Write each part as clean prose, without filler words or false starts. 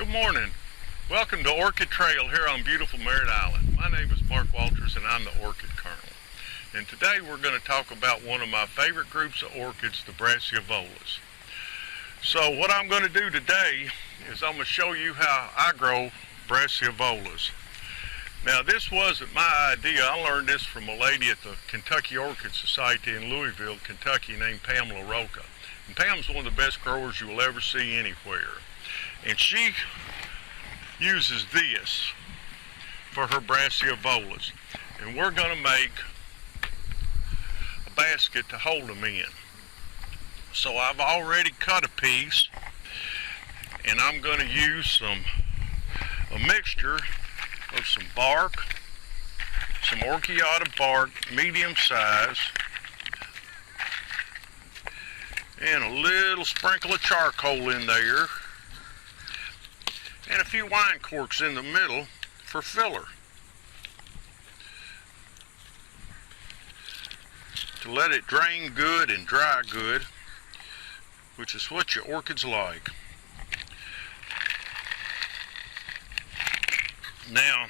Good morning. Welcome to Orchid Trail here on beautiful Merritt Island. My name is Mark Walters and I'm the Orchid Colonel. And today we're going to talk about one of my favorite groups of orchids, the Brassavolas. So what I'm going to do today is I'm going to show you how I grow Brassavolas. Now this wasn't my idea. I learned this from a lady at the Kentucky Orchid Society in Louisville, Kentucky, named Pam Laroca. And Pam's one of the best growers you will ever see anywhere. And she uses this for her Brassavolas. And we're going to make a basket to hold them in. So I've already cut a piece, and I'm going to use a mixture of some bark, some Orchiata Bark, medium size, and a little sprinkle of charcoal in there, and a few wine corks in the middle for filler, to let it drain good and dry good, which is what your orchids like. Now,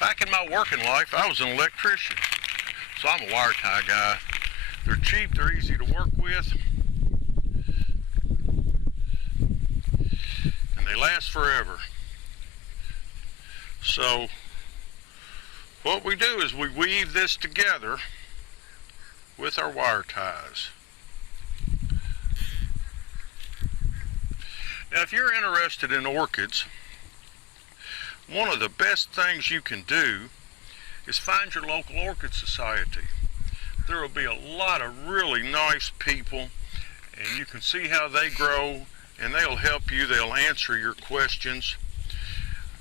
back in my working life, I was an electrician, so I'm a wire tie guy. They're cheap, they're easy to work with, and they last forever. So what we do is we weave this together with our wire ties. Now if you're interested in orchids, one of the best things you can do is find your local orchid society. There will be a lot of really nice people, and you can see how they grow, and they'll help you, they'll answer your questions.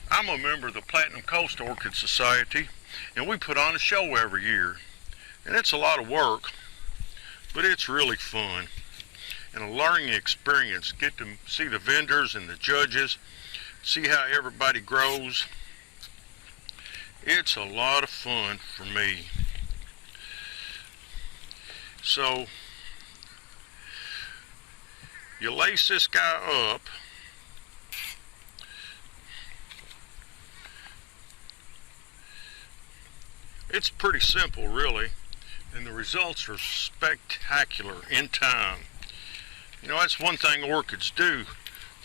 I'm a member of the Platinum Coast Orchid Society, and we put on a show every year. And it's a lot of work, but it's really fun and a learning experience. Get to see the vendors and the judges, see how everybody grows. It's a lot of fun for me. So you lace this guy up, it's pretty simple really, and the results are spectacular in time. You know, that's one thing orchids do.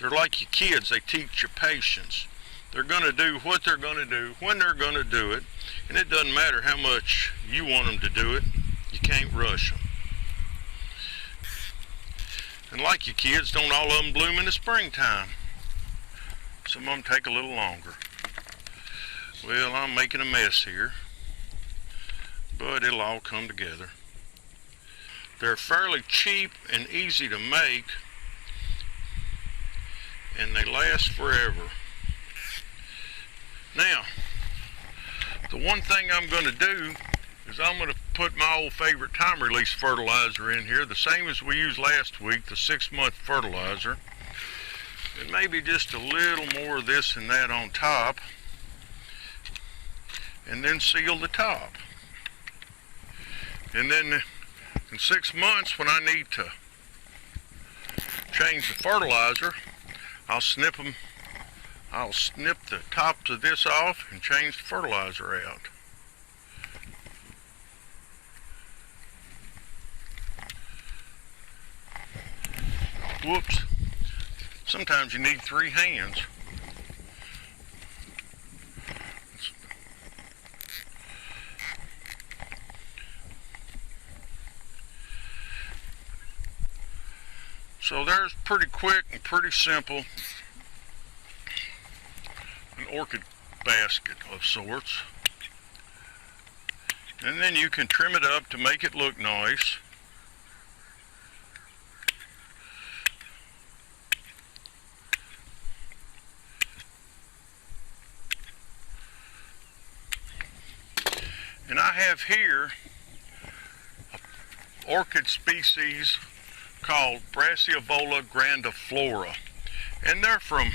They're like your kids, they teach you patience. They're going to do what they're going to do, when they're going to do it, and it doesn't matter how much you want them to do it, you can't rush them. And like your kids, don't all of them bloom in the springtime. Some of them take a little longer. Well, I'm making a mess here, but it'll all come together. They're fairly cheap and easy to make, and they last forever. Now, the one thing I'm going to do is I'm going to put my old favorite time release fertilizer in here, the same as we used last week, the 6-month fertilizer, and maybe just a little more of this and that on top, and then seal the top. And then in 6 months, when I need to change the fertilizer, I'll snip the tops of this off and change the fertilizer out. Whoops. Sometimes you need 3 hands. So there's pretty quick and pretty simple an orchid basket of sorts. And then you can trim it up to make it look nice. And I have here an orchid species called Brassavola grandiflora, and they're from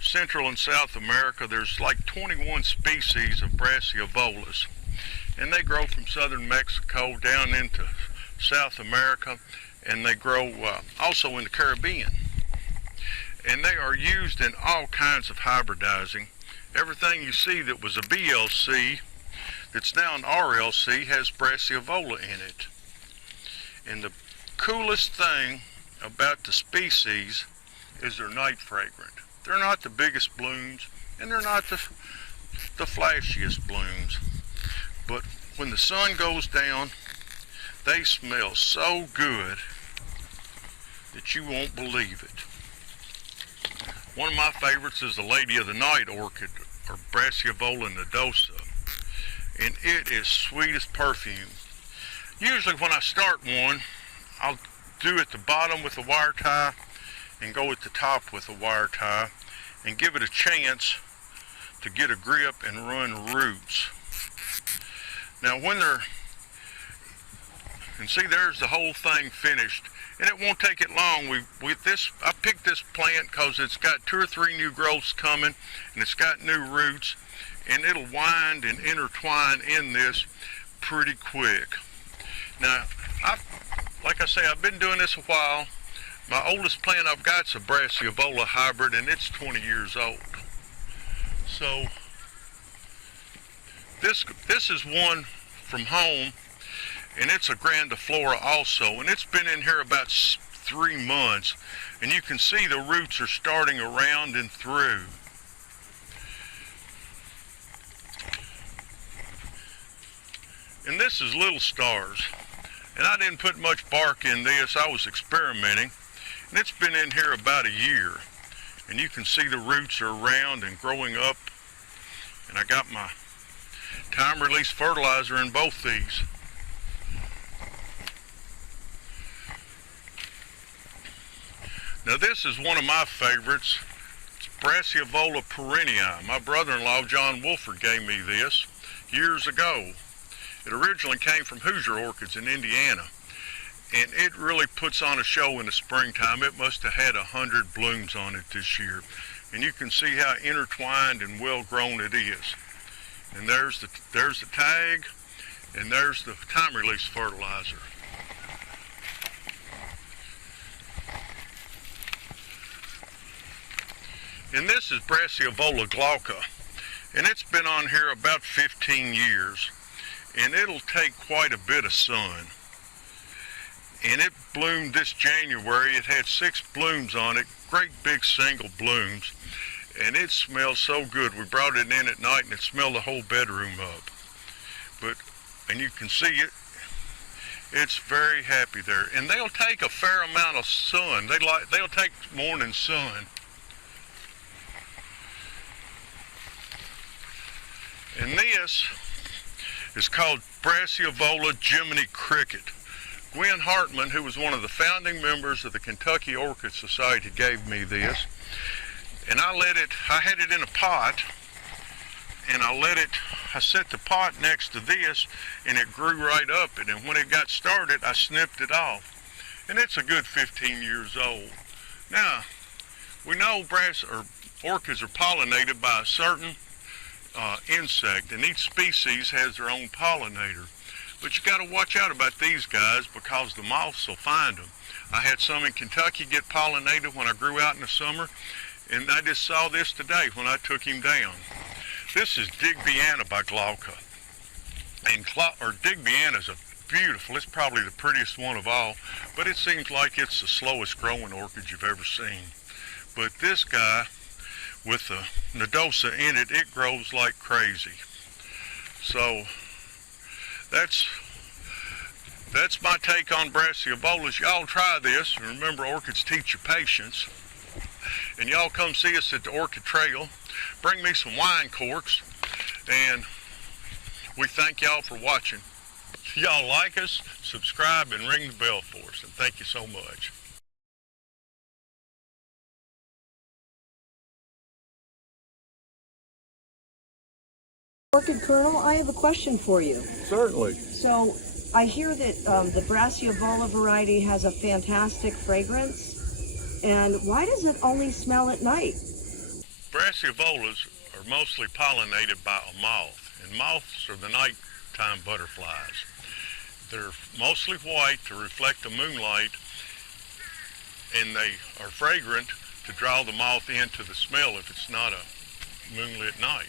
Central and South America. There's like 21 species of Brassavolas, and they grow from southern Mexico down into South America, and they grow also in the Caribbean. and they are used in all kinds of hybridizing. Everything you see that was a BLC that's now an RLC has Brassavola in it. And the coolest thing about the species is they're night fragrant. They're not the biggest blooms, and they're not the flashiest blooms. But when the sun goes down, they smell so good that you won't believe it. One of my favorites is the Lady of the Night orchid, or Brassavola nodosa, and it is sweet as perfume. Usually when I start one, I'll do at the bottom with a wire tie and go at the top with a wire tie and give it a chance to get a grip and run roots. Now when and see, there's the whole thing finished, and it won't take it long. I picked this plant because it's got 2 or 3 new growths coming, and it's got new roots, and it'll wind and intertwine in this pretty quick. Now, like I say, I've been doing this a while. My oldest plant I've got is a Brassavola hybrid, and it's 20 years old. So this is one from home, and it's a grandiflora also, and it's been in here about 3 months, and you can see the roots are starting around and through. And this is Little Stars, and I didn't put much bark in this. I was experimenting, and it's been in here about a year, and you can see the roots are around and growing up, and I got my time release fertilizer in both these. Now this is one of my favorites. It's Brassavola Perrinii. My brother-in-law John Wolford gave me this years ago. It originally came from Hoosier Orchids in Indiana, and it really puts on a show in the springtime. It must have had 100 blooms on it this year, and you can see how intertwined and well grown it is. And there's the tag, and there's the time release fertilizer. And this is Brassavola Glauca, and it's been on here about 15 years, and it'll take quite a bit of sun. And it bloomed this January. It had 6 blooms on it, great big single blooms, and it smells so good. We brought it in at night, and it smelled the whole bedroom up. And you can see it. It's very happy there, and they'll take a fair amount of sun. They'll take morning sun. And this is called Brassavola Jimminey Cricket. Gwen Hartman, who was one of the founding members of the Kentucky Orchid Society, gave me this. And I had it in a pot, and I set the pot next to this, and it grew right up. And then when it got started, I snipped it off. And it's a good 15 years old. Now, we know orchids are pollinated by a certain insect, and each species has their own pollinator. But you got to watch out about these guys because the moths will find them. I had some in Kentucky get pollinated when I grew out in the summer, and I just saw this today when I took him down. This is Digbyana by Glauca. And Digbyana is beautiful. It's probably the prettiest one of all, but it seems like it's the slowest growing orchid you've ever seen. But this guy, with the nodosa in it, it grows like crazy. So that's my take on Brassavolas. Y'all try this, and remember, orchids teach you patience. And y'all come see us at the Orchid Trail. Bring me some wine corks, and we thank y'all for watching. Y'all like us, subscribe, and ring the bell for us, and thank you so much. Orchid Colonel, I have a question for you. Certainly. So I hear that the Brassavola variety has a fantastic fragrance, and why does it only smell at night? Brassavolas are mostly pollinated by a moth, and moths are the nighttime butterflies. They're mostly white to reflect the moonlight, and they are fragrant to draw the moth into the smell if it's not a moonlit night.